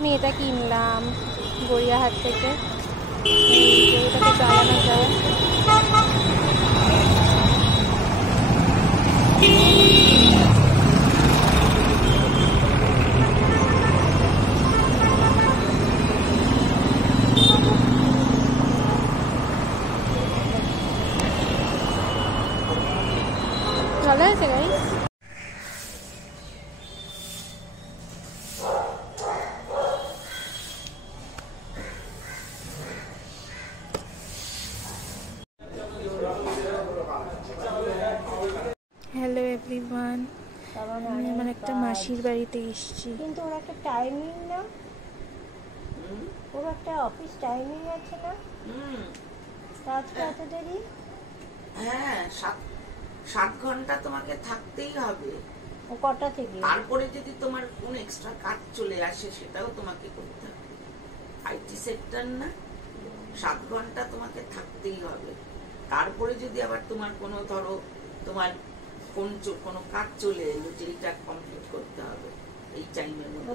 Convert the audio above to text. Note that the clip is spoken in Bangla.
আমি এটা কিনলাম গড়িয়াহাট থেকে। এটাকে চালানো যায়। ভালো আছে গাইস। হ্যালো এভরিওয়ান, আমি আমার একটা মাসির বাড়িতে এসেছি। কিন্তু ওর একটা টাইমিং না, ওর একটা অফিস টাইমিং আছে না? আজকে এত দেরি? হ্যাঁ, 7 ঘন্টা তোমাকে থাকতেই হবে। ও কটা থেকে? তারপরে যদি তোমার কোন এক্সট্রা কাজ চলে আসে সেটাও তোমাকে করতে হবে। আইটি সেক্টর না, 7 ঘন্টা তোমাকে থাকতেই হবে। তারপরে যদি আবার তোমার কোনো ধরো তোমার কোনো কাজ চলে এলো, যেটা কমপ্লিট করতে হবে এই টাইমের মধ্যে।